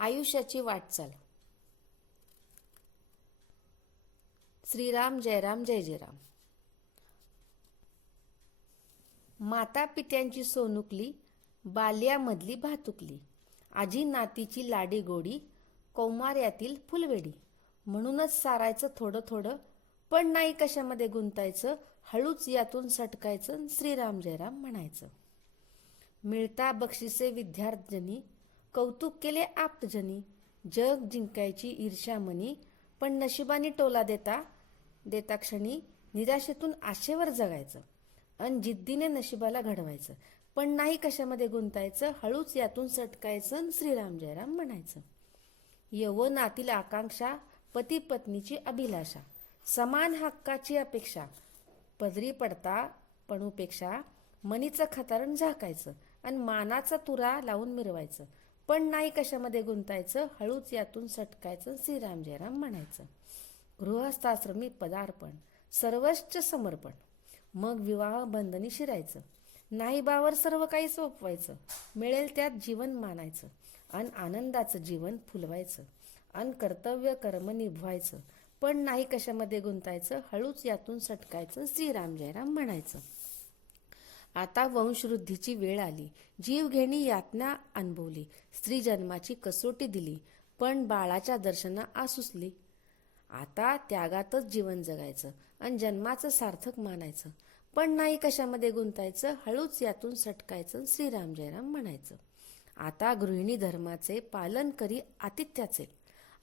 आयुष्याची वाटचाल. श्रीराम जयराम जय जयराम. माता पित्यांची सोनुकली बाल्यामधली भातुकली आजी नातीची लाडी गोडी कौमार्यातील फुलवेडी म्हणूनच सारायचं थोडं थोडं पण नाही कशामध्ये गुंतायचं हळूच यातून सटकायचं श्रीराम जयराम म्हणायचं. मिळता बक्षिसे विद्यार्थ्यजनी कौतुक केले आप्तजनी. जग जिंकायची ईर्ष्या मनी पण नशिबाने टोला देता देता क्षणी निराशेतून आशेवर जगायचं अन जिद्दीने नशिबाला घडवायचं. पण नाही कशामध्ये गुंतायचं हळूच यातून सटकायचं श्रीराम जयराम म्हणायचं. यवनातील आकांक्षा पती पत्नीची अभिलाषा. समान हक्काची अपेक्षा. पदरी पडता पणूपेक्षा मनीचं खतारण झाकायचं आणि मानाचा तुरा लावून मिरवायचं. पण नाही कशामध्ये गुंतायचं? हळूच यातून सटकायचं श्रीराम जयराम म्हणायचं. गृहस्थाश्रमी पदार्पण सर्वश्च समर्पण. मग विवाह बंधनी शिरायचं. नाही बावर सर्व काही सोपवायचं. मिळेल त्यात जीवन मानायचं. अन आनंदाचं जीवन फुलवायचं. अन कर्तव्य कर्म निभवायचं. पण नाही कशामध्ये गुंतायचं? हळूच यातून सटकायचं श्रीराम जयराम म्हणायचं. आता वंशवृद्धीची वेळ आली. जीवघेणी यातना अनुभवली. स्त्री जन्माची कसोटी दिली. पण बाळाच्या दर्शना आसुसली. आता त्यागातच जीवन जगायचं आणि जन्माचं सार्थक मानायचं. पण नाही कशामध्ये गुंतायचं? हळूच यातून सटकायचं श्रीराम जयराम म्हणायचं. आता गृहिणी धर्माचे पालन करी आतिथ्याचे.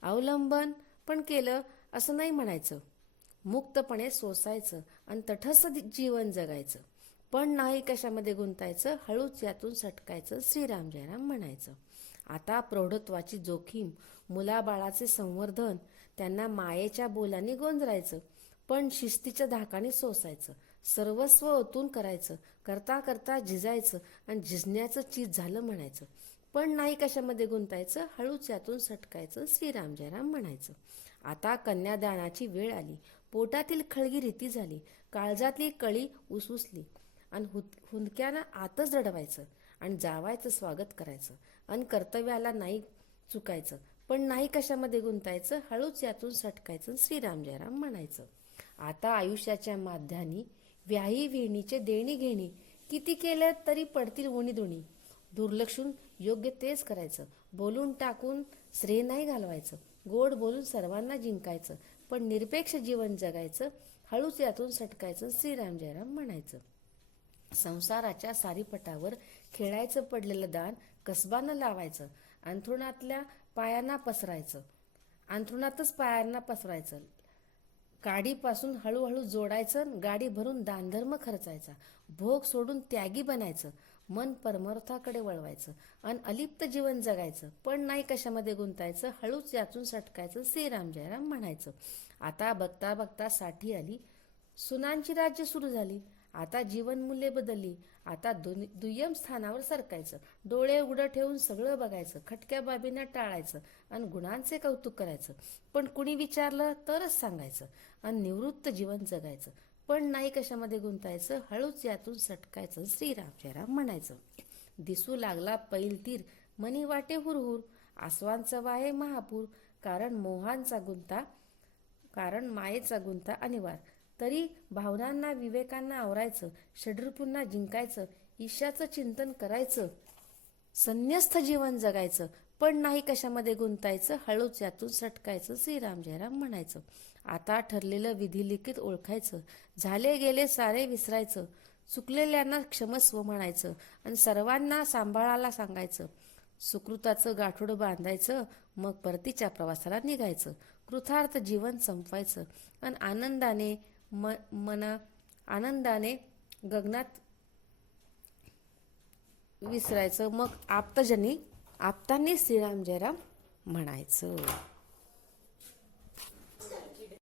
अवलंबन पण केलं असं नाही म्हणायचं. मुक्तपणे सोसायचं आणि तटस्थ जीवन जगायचं. पण नाही कशामध्ये गुंतायचं? हळूच यातून सटकायचं. श्रीराम जयराम म्हणायचं. आता प्रौढत्वाची जोखीम मुलाबाळाचे संवर्धन त्यांना मायेच्या बोलाने गोंजरायचं पण शिस्तीच्या धाकाने सोसायचं सर्वस्व ओतून करायचं करता करता झिजायचं आणि झिजण्याचं चीज झालं म्हणायचं. पण नाही कशामध्ये गुंतायचं? हळूच यातून सटकायचं. श्रीराम जयराम म्हणायचं. आता कन्यादानाची वेळ आली. पोटातील खळगी रीती झाली. काळजातली कळी उसुसली आणि हु हुंदक्यानं आतच रडवायचं आणि जावायचं स्वागत करायचं आणि कर्तव्याला नाही चुकायचं. पण नाही कशामध्ये गुंतायचं? हळूच यातून सटकायचं श्रीराम जयराम म्हणायचं. आता आयुष्याच्या माध्यानी व्याही विहिणीचे देणी घेणी. किती केलं तरी पडतील उणी दुणी. दुर्लक्षून योग्य तेच करायचं. बोलून टाकून श्रेय नाही घालवायचं. गोड बोलून सर्वांना जिंकायचं. पण निरपेक्ष जीवन जगायचं. हळूच यातून सटकायचं श्रीराम जयराम म्हणायचं. संसाराच्या सारीपटावर खेळायचं पडलेलं दान कसबानं लावायचं? अंथरुणातल्या पायांना पसरायचं. अंथरुणातच पायांना पसरायचं. गाडीपासून हळूहळू जोडायचं गाडी भरून दानधर्म खर्चायचा. भोग सोडून त्यागी बनायचं. मन परमार्थाकडे वळवायचं. आणि अलिप्त जीवन जगायचं. पण नाही कशामध्ये गुंतायचं? हळूच यातून सटकायचं. श्रीराम जयराम म्हणायचं. आता बघता बघता साठी आली. सुनांची राज्य सुरू झाली. आता जीवनमूल्ये बदलली. आता दुय्यम स्थानावर सरकायचं. डोळे उघडं ठेवून सगळं बघायचं. खटक्या बाबींना टाळायचं आणि गुणांचे कौतुक करायचं. पण कुणी विचारलं तरच सांगायचं आणि निवृत्त जीवन जगायचं. पण नाही कशामध्ये गुंतायचं? हळूच यातून सटकायचं. श्रीराम जयराम म्हणायचं. दिसू लागला पैल तीर मनी वाटे हुरहुर आसवांचा वाहे महापूर. कारण मोहांचा गुंता कारण मायेचा गुंता अनिवार्य तरी भावनांना विवेकांना आवरायचं षडरूपूंना जिंकायचं ईशाचं चिंतन करायचं संन्यस्थ जीवन जगायचं पण नाही कशामध्ये गुंतायचं हळूच यातून सटकायचं श्रीराम जयराम म्हणायचं. आता ठरलेलं विधिलिखित ओळखायचं झाले गेले सारे विसरायचं चुकलेल्यांना क्षमस्व म्हणायचं आणि सर्वांना सांभाळायला सांगायचं. सुकृताचं गाठोड बांधायचं मग परतीच्या प्रवासाला निघायचं कृथार्थ जीवन संपवायचं आणि आनंदाने म मना आनंदाने गगनात विसरायचं. मग आप्तजनी आप्तांनी श्रीराम जयराम म्हणायचं.